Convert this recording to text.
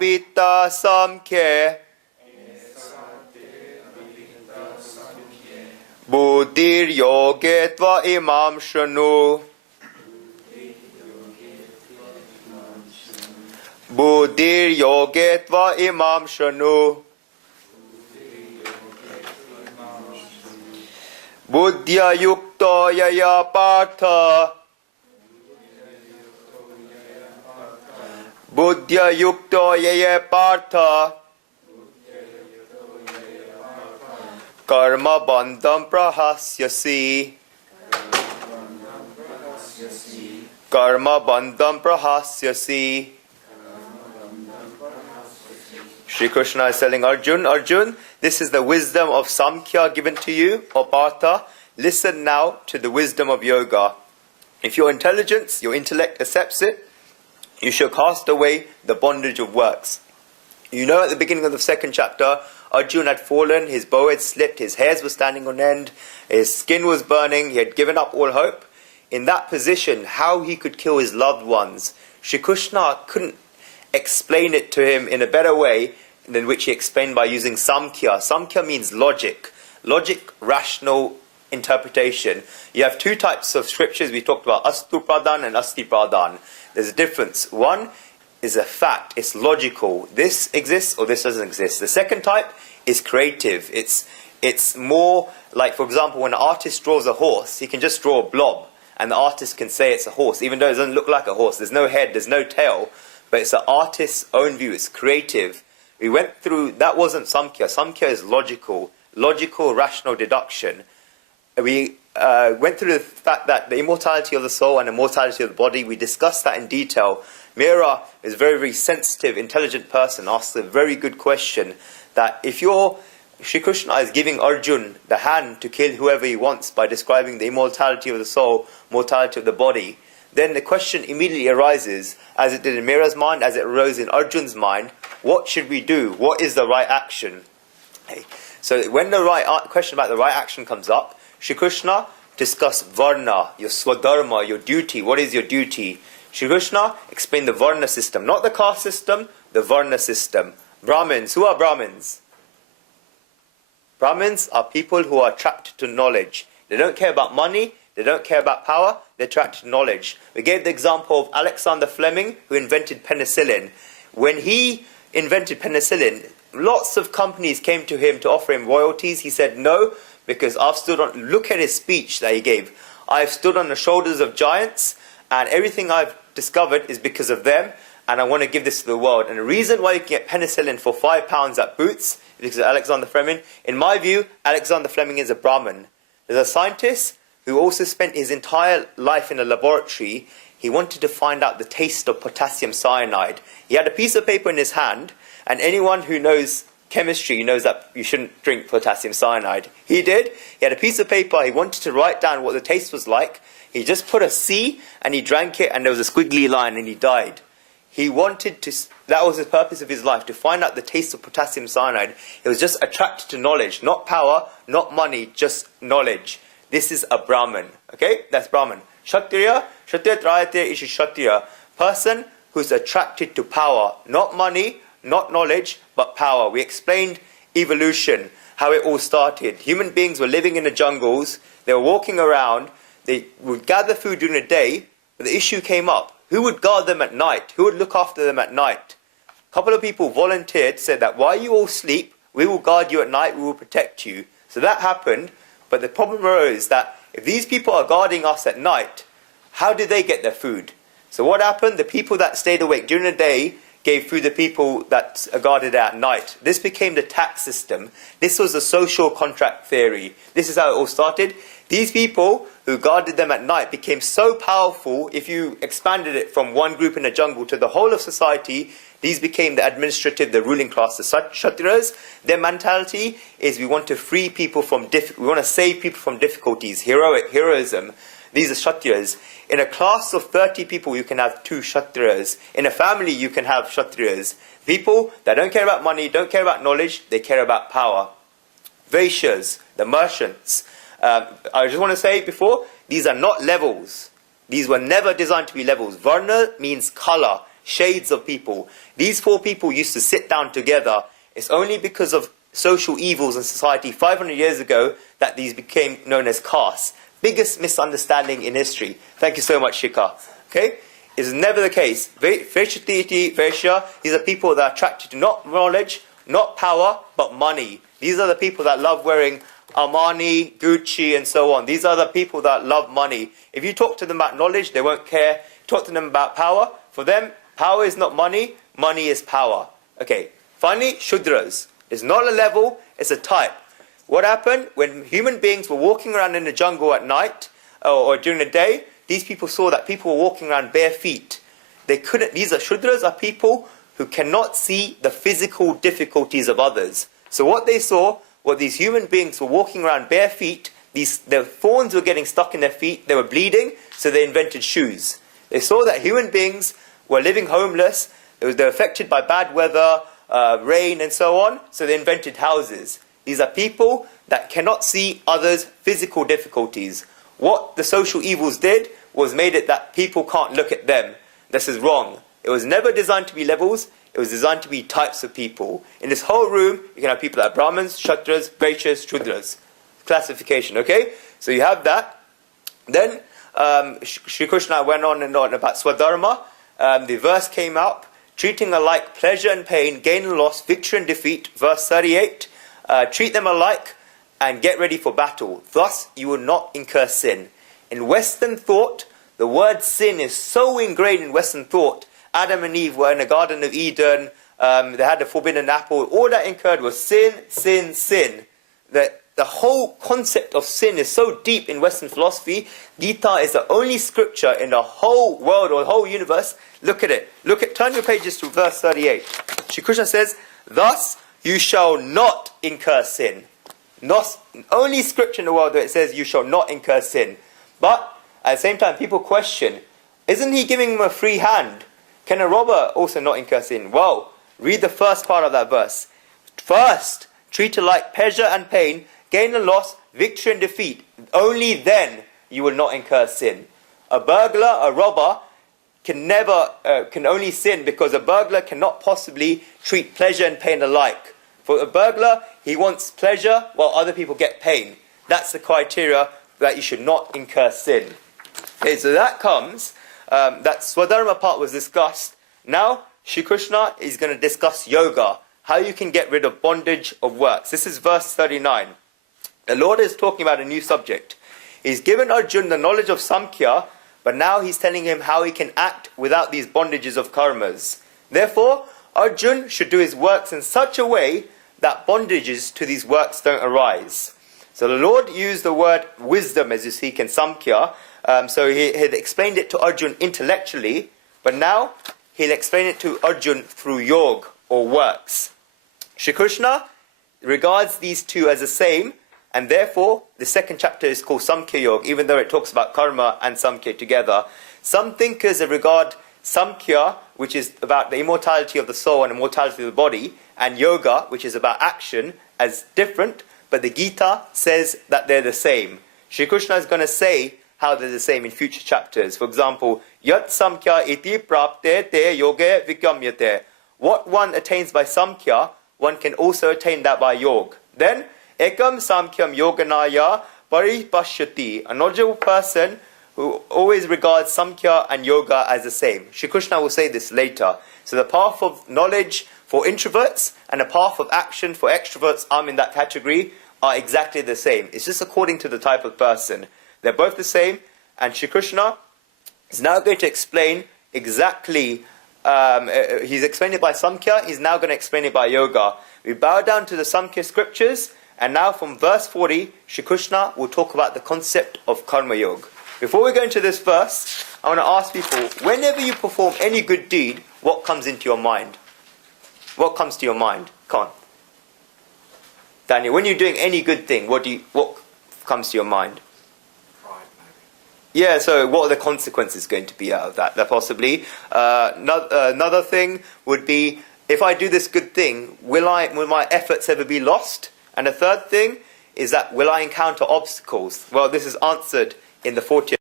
Vita Sāmkhya Buddhir yogetva imam shanu. Buddhir yogetva imam shanu. Buddhya yukto yaya Pārtha. Buddhya yukto yaya Pārtha. Karma bandham prahasyasi. Karma bandham prahasyasi. Shri Krishna is telling Arjun, Arjun, this is the wisdom of Sāmkhya given to you, or Pārtha. Listen now to the wisdom of yoga. If your intelligence, your intellect accepts it, you shall cast away the bondage of works. You know, at the beginning of the second chapter, Arjuna had fallen, his bow had slipped, his hairs were standing on end, his skin was burning, he had given up all hope. In that position, how he could kill his loved ones, Shri Krishna couldn't explain it to him in a better way than which he explained by using Sāmkhya. Sāmkhya means logic. Logic, rational interpretation. You have two types of scriptures. We talked about Astu Pradhan and Asti Pradhan. There's a difference. One is a fact. It's logical. This exists or this doesn't exist. The second type is creative. It's more like, for example, when an artist draws a horse, he can just draw a blob and the artist can say it's a horse, even though it doesn't look like a horse. There's no head, there's no tail, but it's the artist's own view. It's creative. We went through, that wasn't Sāmkhya. Sāmkhya is logical, rational deduction. We went through the fact that the immortality of the soul and immortality of the body, we discussed that in detail. Meera is a very, very sensitive, intelligent person, asks a very good question, that if Shri Krishna is giving Arjun the hand to kill whoever he wants by describing the immortality of the soul, mortality of the body, then the question immediately arises, as it did in Meera's mind, as it arose in Arjun's mind, what should we do? What is the right action? Okay. So when the question about the right action comes up, Shri Krishna discussed Varna, your Swadharma, your duty. What is your duty? Shri Krishna explained the Varna system, not the caste system, the Varna system. Brahmins, who are Brahmins? Brahmins are people who are attracted to knowledge. They don't care about money, they don't care about power, they're attracted to knowledge. We gave the example of Alexander Fleming, who invented penicillin. When he invented penicillin, lots of companies came to him to offer him royalties. He said no, because I've stood on, look at his speech that he gave. I've stood on the shoulders of giants, and everything I've discovered is because of them, and I want to give this to the world. And the reason why you can get penicillin for £5 at Boots is because of Alexander Fleming. In my view, Alexander Fleming is a Brahmin. There's a scientist who also spent his entire life in a laboratory. He wanted to find out the taste of potassium cyanide. He had a piece of paper in his hand, and anyone who knows chemistry knows that you shouldn't drink potassium cyanide. He did. He had a piece of paper. He wanted to write down what the taste was like. He just put a C, and he drank it, and there was a squiggly line, and he died. He wanted to, that was the purpose of his life, to find out the taste of potassium cyanide. He was just attracted to knowledge, not power, not money, just knowledge. This is a Brahmin. Okay? That's Brahmin. Kshatriya, Kshatriya Trayate is a Kshatriya. Person who's attracted to power, not money, not knowledge, but power. We explained evolution, how it all started. Human beings were living in the jungles. They were walking around. They would gather food during the day, but the issue came up. Who would guard them at night? Who would look after them at night? A couple of people volunteered, said that while you all sleep, we will guard you at night, we will protect you. So that happened, but the problem arose that if these people are guarding us at night, how did they get their food? So what happened? The people that stayed awake during the day gave food to people that are guarded at night. This became the tax system. This was the social contract theory. This is how it all started. These people who guarded them at night became so powerful, if you expanded it from one group in the jungle to the whole of society, these became the administrative, the ruling class, the Kshatriyas. Their mentality is we want to free people from, we want to save people from difficulties, heroism. These are Kshatriyas. In a class of 30 people, you can have 2 Kshatriyas. In a family, you can have Kshatriyas. People that don't care about money, don't care about knowledge, they care about power. Vaishyas, the merchants. I just want to say before, these are not levels. These were never designed to be levels. Varna means color. shades of people. These four people used to sit down together. It's only because of social evils in society 500 years ago that these became known as castes. Biggest misunderstanding in history. Thank you so much, Shikha. Okay? It's never the case. Vaishya, these are people that are attracted to not knowledge, not power, but money. These are the people that love wearing Armani, Gucci, and so on. These are the people that love money. If you talk to them about knowledge, they won't care. Talk to them about power. For them, power is not money, money is power. Okay, finally, Shudras. It's not a level, it's a type. What happened when human beings were walking around in the jungle at night or during the day? These people saw that people were walking around bare feet. They couldn't. These are Shudras, are people who cannot see the physical difficulties of others. So what they saw was these human beings were walking around bare feet. Their thorns were getting stuck in their feet. They were bleeding, so they invented shoes. They saw that human beings were living homeless. They were affected by bad weather, rain, and so on. So they invented houses. These are people that cannot see others' physical difficulties. What the social evils did was made it that people can't look at them. This is wrong. It was never designed to be levels. It was designed to be types of people. In this whole room, you can have people like Brahmins, Kshatras, Vaishyas, Shudras. Classification, okay? So you have that. Then Shri Krishna went on and on about Swadharma. The verse came up, treating alike pleasure and pain, gain and loss, victory and defeat. Verse 38, treat them alike and get ready for battle. Thus you will not incur sin. In Western thought, the word sin is so ingrained in Western thought. Adam and Eve were in the Garden of Eden. They had the forbidden apple. All that incurred was sin, sin, sin. The whole concept of sin is so deep in Western philosophy. Gita is the only scripture in the whole world or the whole universe. Look at it. Turn your pages to verse 38. Shri Krishna says, thus you shall not incur sin. Only scripture in the world where it says you shall not incur sin. But at the same time, people question, isn't he giving them a free hand? Can a robber also not incur sin? Well, read the first part of that verse. First, treat alike pleasure and pain, gain and loss, victory and defeat. Only then you will not incur sin. A burglar, a robber, can only sin because a burglar cannot possibly treat pleasure and pain alike. For a burglar, he wants pleasure while other people get pain. That's the criteria that you should not incur sin. Okay, so that comes, that Swadharma part was discussed. Now, Shri Krishna is going to discuss yoga, how you can get rid of bondage of works. This is verse 39. The Lord is talking about a new subject. He's given Arjuna the knowledge of Sāmkhya, but now he's telling him how he can act without these bondages of karmas. Therefore, Arjuna should do his works in such a way that bondages to these works don't arise. So the Lord used the word wisdom, as you see, in Sāmkhya. So he had explained it to Arjuna intellectually, but now he'll explain it to Arjuna through yoga or works. Shri Krishna regards these two as the same, and therefore the second chapter is called Sāmkhya Yoga, even though it talks about karma and Sāmkhya together. Some thinkers regard Sāmkhya, which is about the immortality of the soul and immortality of the body, and yoga, which is about action, as different, but the Gita says that they're the same. Shri Krishna is going to say how they're the same in future chapters. For example, Yat Sāmkhya iti prapte te yoge vikamyate. What one attains by Sāmkhya, one can also attain that by yoga. Then, Ekam Sāmkhyam yoganaya paripashyati. A knowledgeable person who always regards Sāmkhya and yoga as the same. Shri Krishna will say this later. So the path of knowledge for introverts and the path of action for extroverts, I'm in that category, are exactly the same. It's just according to the type of person. They're both the same, and Shri Krishna is now going to explain exactly, he's explained it by Sāmkhya, he's now going to explain it by yoga. We bow down to the Sāmkhya scriptures, and now from verse 40, Shri Krishna will talk about the concept of karma yoga. Before we go into this verse, I want to ask people, whenever you perform any good deed, what comes into your mind? What comes to your mind? Come on. Daniel, when you're doing any good thing, what comes to your mind? Pride, maybe. Yeah, so what are the consequences going to be out of that? Possibly. Another thing would be, if I do this good thing, will my efforts ever be lost? And the third thing is that, will I encounter obstacles? Well, this is answered in the 40th